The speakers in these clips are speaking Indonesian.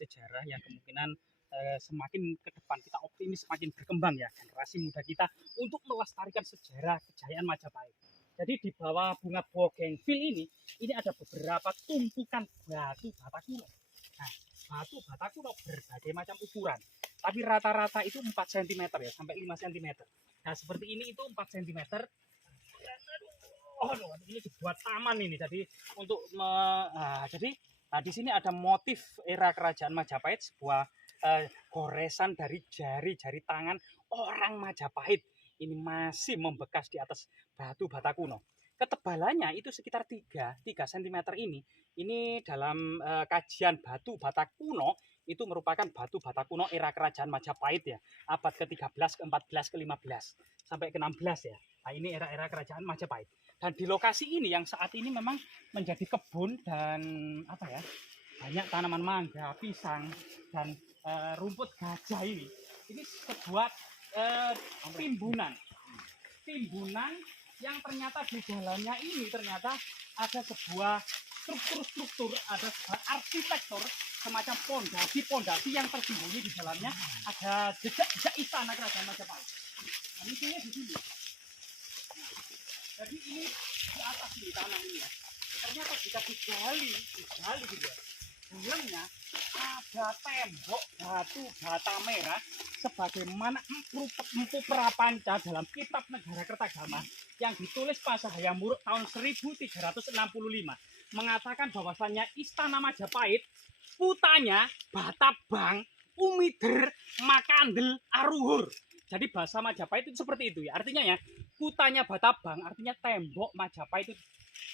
sejarah yang kemungkinan semakin ke depan kita optimis semakin berkembang ya generasi muda kita untuk melestarikan sejarah kejayaan Majapahit. Jadi di bawah bunga bougainville ini ada beberapa tumpukan batu bata kuno. Nah, batu bata kuno berbagai macam ukuran, tapi rata-rata itu 4 cm ya sampai 5 cm. Nah, seperti ini itu 4 cm. Oh, ini dibuat taman ini. Jadi untuk di sini ada motif era kerajaan Majapahit, sebuah goresan dari jari-jari tangan orang Majapahit. Ini masih membekas di atas batu bata kuno. Ketebalannya itu sekitar 3 cm ini. Ini dalam kajian batu bata kuno itu merupakan batu bata kuno era kerajaan Majapahit ya. Abad ke-13, ke-14, ke-15 sampai ke-16 ya. Nah, ini era-era kerajaan Majapahit. Dan di lokasi ini yang saat ini memang menjadi kebun dan banyak tanaman mangga, pisang dan rumput gajah ini. Ini sebuah timbunan yang ternyata di dalamnya ini ternyata ada sebuah struktur, ada sebuah arsitektur semacam pondasi yang tersembunyi di dalamnya, ada jejak istana kerajaan Majapahit. Nah, ini di sini. Jadi ini di atas di tanah ini ya. Ternyata jika digali gitu ya, dalamnya ada tembok batu bata merah sebagaimana Empu Prapanca dalam Kitab Negara Kertagama yang ditulis Pasahaya Muruk tahun 1365 mengatakan bahwasannya Istana Majapahit putanya Batabang Umider Makandel Aruhur. Jadi bahasa Majapahit itu seperti itu ya. Artinya ya, putanya Batabang artinya tembok Majapahit itu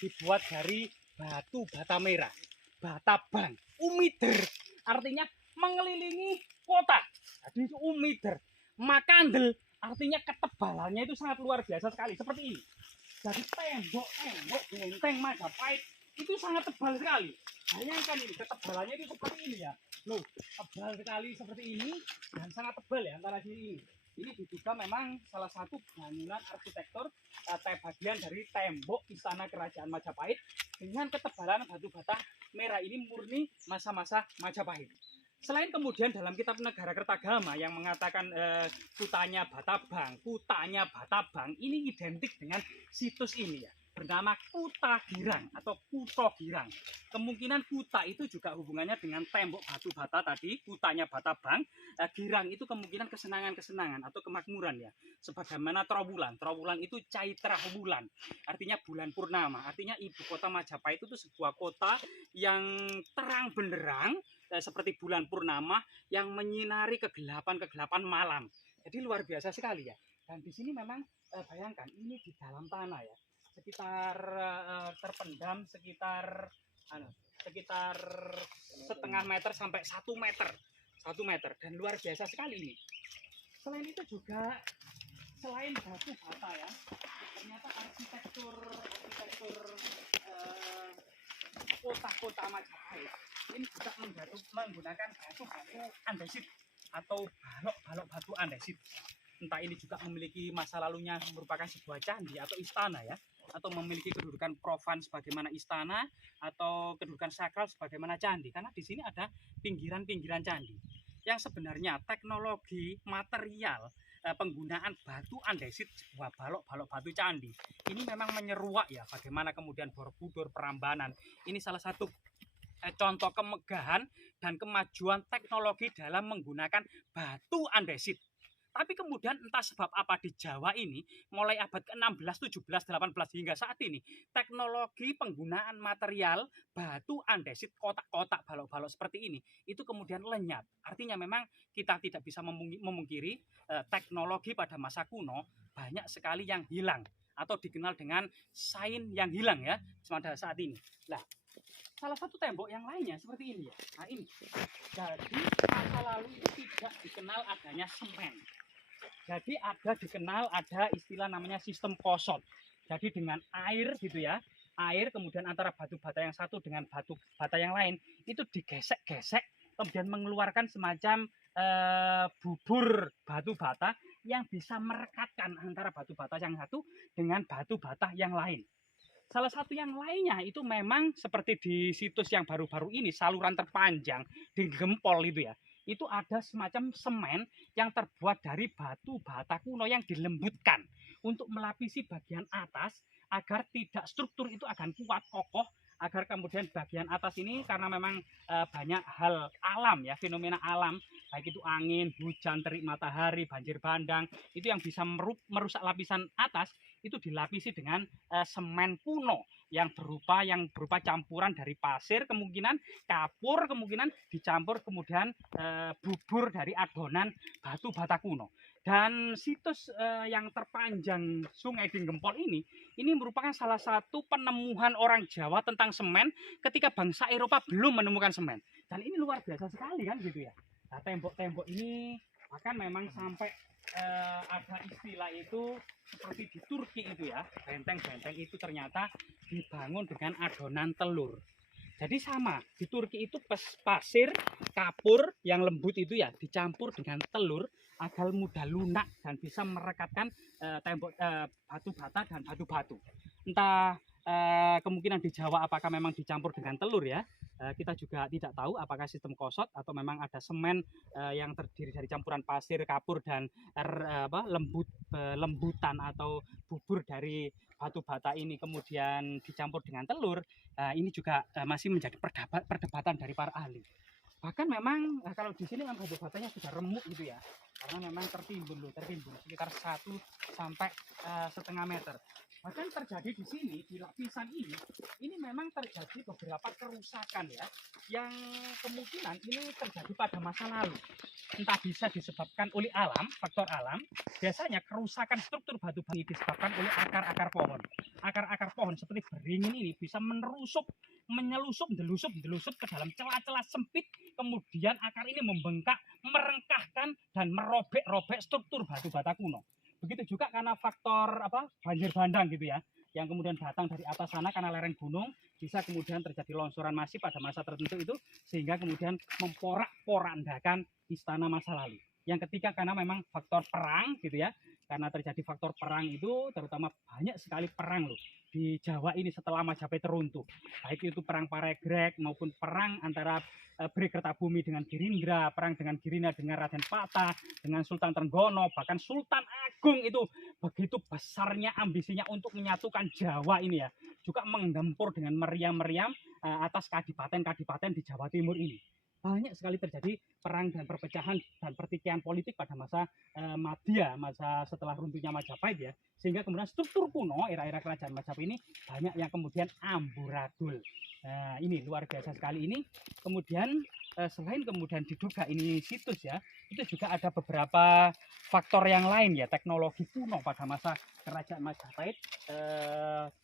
dibuat dari batu bata merah. Batabang, Umider artinya mengelilingi kota. Jadi Umider, Makandel artinya ketebalannya itu sangat luar biasa sekali seperti ini. Jadi tembok benteng Majapahit itu sangat tebal sekali. Bayangkan ini ketebalannya itu seperti ini ya. Loh, tebal sekali seperti ini dan sangat tebal ya antara sini ini. Ini diduga memang salah satu bangunan arsitektur bagian dari tembok istana kerajaan Majapahit dengan ketebalan batu bata merah ini murni masa-masa Majapahit. Selain kemudian dalam Kitab Negara Kertagama yang mengatakan kutanya Batabang ini identik dengan situs ini ya, bernama Kuta Girang atau Kuto Girang. Kemungkinan kuta itu juga hubungannya dengan tembok batu bata tadi, kutanya Batabang. Girang itu kemungkinan kesenangan-kesenangan atau kemakmuran ya. Sebagaimana Trowulan itu Caitra Wulan, artinya bulan purnama. Artinya ibu kota Majapahit itu sebuah kota yang terang benderang seperti bulan purnama yang menyinari kegelapan malam. Jadi luar biasa sekali ya. Dan di sini memang bayangkan ini di dalam tanah ya. Sekitar terpendam sekitar setengah meter sampai 1 meter dan luar biasa sekali ini. Selain itu juga selain batu bata ya, ternyata arsitektur kota Majapahit ini juga menggunakan batu andesit atau balok batu andesit. Entah ini juga memiliki masa lalunya merupakan sebuah candi atau istana ya, atau memiliki kedudukan profan sebagaimana istana atau kedudukan sakral sebagaimana candi, karena di sini ada pinggiran-pinggiran candi yang sebenarnya teknologi material penggunaan batu andesit sebuah balok batu candi ini memang menyeruak ya, bagaimana kemudian Borobudur Prambanan ini salah satu contoh kemegahan dan kemajuan teknologi dalam menggunakan batu andesit. Tapi kemudian entah sebab apa di Jawa ini mulai abad ke-16, 17, 18 hingga saat ini teknologi penggunaan material batu andesit kotak-kotak balok-balok seperti ini itu kemudian lenyap. Artinya memang kita tidak bisa memungkiri teknologi pada masa kuno banyak sekali yang hilang atau dikenal dengan sains yang hilang ya pada saat ini. Nah, salah satu tembok yang lainnya seperti ini ya. Nah ini. Jadi masa lalu itu tidak dikenal adanya semen. Jadi dikenal ada istilah namanya sistem kosot. Jadi dengan air gitu ya, air kemudian antara batu bata yang satu dengan batu bata yang lain itu digesek-gesek, kemudian mengeluarkan semacam bubur batu bata yang bisa merekatkan antara batu bata yang satu dengan batu bata yang lain. Salah satu yang lainnya itu memang seperti di situs yang baru-baru ini, saluran terpanjang di Gempol itu ya. Itu ada semacam semen yang terbuat dari batu bata kuno yang dilembutkan untuk melapisi bagian atas agar tidak struktur itu akan kuat kokoh, agar kemudian bagian atas ini karena memang banyak hal alam ya, fenomena alam, baik itu angin, hujan, terik matahari, banjir bandang, itu yang bisa merusak lapisan atas, itu dilapisi dengan semen kuno yang berupa campuran dari pasir, kemungkinan kapur, kemungkinan dicampur kemudian bubur dari adonan batu bata kuno. Dan situs yang terpanjang Sungai Dinggempol ini merupakan salah satu penemuan orang Jawa tentang semen ketika bangsa Eropa belum menemukan semen. Dan ini luar biasa sekali kan gitu ya. Nah, tembok-tembok ini bahkan memang sampai ada istilah itu seperti di Turki itu ya, benteng-benteng itu ternyata dibangun dengan adonan telur. Jadi sama, di Turki itu pasir, kapur yang lembut itu ya dicampur dengan telur agar mudah lunak dan bisa merekatkan tembok batu bata dan batu-batu. Entah kemungkinan di Jawa apakah memang dicampur dengan telur ya. Kita juga tidak tahu apakah sistem kosot atau memang ada semen yang terdiri dari campuran pasir, kapur dan lembutan atau bubur dari batu bata ini kemudian dicampur dengan telur. Ini juga masih menjadi perdebatan dari para ahli. Bahkan memang kalau di sini memang batu batanya sudah remuk gitu ya, karena memang tertimbun sekitar 1 sampai setengah meter. Bahkan terjadi di sini di lapisan ini memang terjadi beberapa kerusakan ya, yang kemungkinan ini terjadi pada masa lalu. Entah bisa disebabkan oleh alam, faktor alam. Biasanya kerusakan struktur batu bata ini disebabkan oleh akar-akar pohon. Akar-akar pohon seperti beringin ini bisa menyelusup, delusup ke dalam celah-celah sempit, kemudian akar ini membengkak, merengkahkan dan merobek-robek struktur batu bata kuno. Begitu juga karena faktor banjir bandang gitu ya, yang kemudian datang dari atas sana karena lereng gunung, bisa kemudian terjadi longsoran masif pada masa tertentu itu, sehingga kemudian memporak-porandakan istana masa lalu. Yang ketiga karena memang faktor perang gitu ya, karena terjadi faktor perang itu terutama banyak sekali perang loh di Jawa ini setelah Majapahit teruntuh, baik itu perang Paregreg maupun perang antara Bri Kertabumi dengan Girindra, perang dengan Girindra dengan Raden Patah, dengan Sultan Trenggono, bahkan Sultan Agung itu begitu besarnya ambisinya untuk menyatukan Jawa ini ya, juga menggempur dengan meriam-meriam atas kadipaten-kadipaten di Jawa Timur ini. Banyak sekali terjadi perang dan perpecahan dan pertikaian politik pada masa Madya, masa setelah runtuhnya Majapahit ya, sehingga kemudian struktur kuno era-era kerajaan Majapahit ini banyak yang kemudian amburadul. Nah, ini luar biasa sekali ini. Kemudian selain kemudian diduga ini situs ya, itu juga ada beberapa faktor yang lain ya, teknologi kuno pada masa kerajaan Majapahit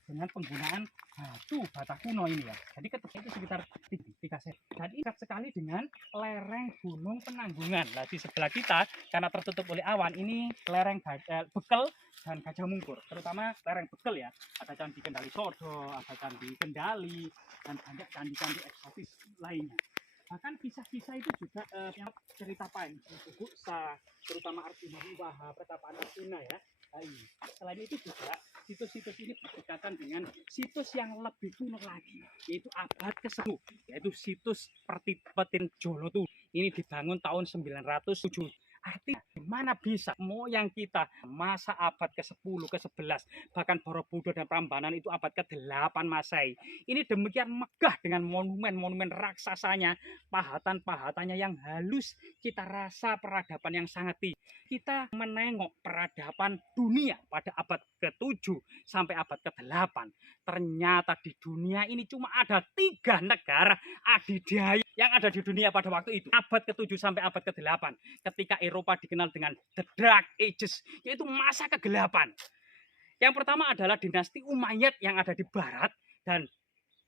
dengan penggunaan batu bata kuno ini ya. Jadi ketika itu sekitar 3 set. Dan ini dekat sekali dengan lereng Gunung Penanggungan. Nah, di sebelah kita karena tertutup oleh awan, ini lereng Bekel dan Gajah Mungkur. Terutama lereng Bekel ya. Ada Candi Kendali Sodo, ada Candi Kendali, dan banyak candi-candi eksotis lainnya. Bahkan kisah-kisah itu juga yang cerita panjang, Buksa, terutama Arjuna Wiwaha, Pertapaan Arjuna ya. Selain itu juga situs-situs ini berdekatan dengan situs yang lebih kuno lagi, yaitu abad ke-10, yaitu situs Pertipetin Jolotuh. Ini dibangun tahun 907. Artinya gimana bisa moyang kita masa abad ke-10, ke-11, bahkan Borobudur dan Prambanan itu abad ke-8 Masehi. Ini demikian megah dengan monumen-monumen raksasanya, pahatan-pahatannya yang halus, cita rasa peradaban yang sangat tinggi. Kita menengok peradaban dunia pada abad ke-7 sampai abad ke-8. Ternyata di dunia ini cuma ada 3 negara adidaya yang ada di dunia pada waktu itu, abad ke-7 sampai abad ke-8, ketika Eropa dikenal dengan The Dark Ages, yaitu masa kegelapan. Yang pertama adalah dinasti Umayyad yang ada di barat, dan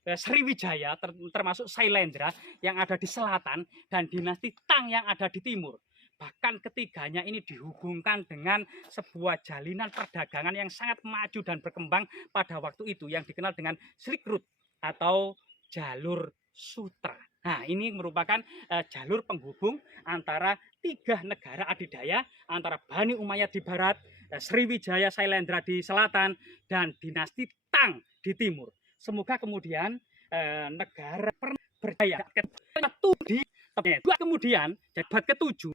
Sriwijaya termasuk Sailendra yang ada di selatan, dan dinasti Tang yang ada di timur. Bahkan ketiganya ini dihubungkan dengan sebuah jalinan perdagangan yang sangat maju dan berkembang pada waktu itu, yang dikenal dengan Silk Road atau jalur sutra. Nah, ini merupakan jalur penghubung antara 3 negara adidaya, antara Bani Umayyad di barat, Sriwijaya Sailendra di selatan, dan dinasti Tang di timur. Semoga kemudian negara berdaya di kemudian abad ke-7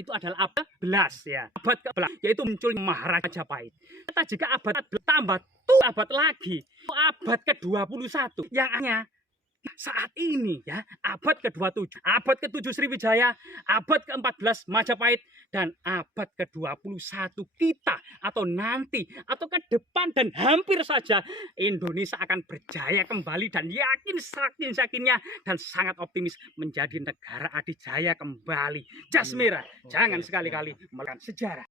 itu adalah abad ke-11 ya. Abad ke-11 yaitu muncul Maharaja Majapahit. Kita jika abad tambah abad lagi, abad ke-21 yang hanya saat ini ya, abad ke-27, abad ke-7 Sriwijaya, abad ke-14 Majapahit, dan abad ke-21 kita atau nanti atau ke depan dan hampir saja Indonesia akan berjaya kembali, dan yakin saking-sakingnya dan sangat optimis menjadi negara adidaya kembali. Jas merah, jangan sekali-kali melakukan sejarah.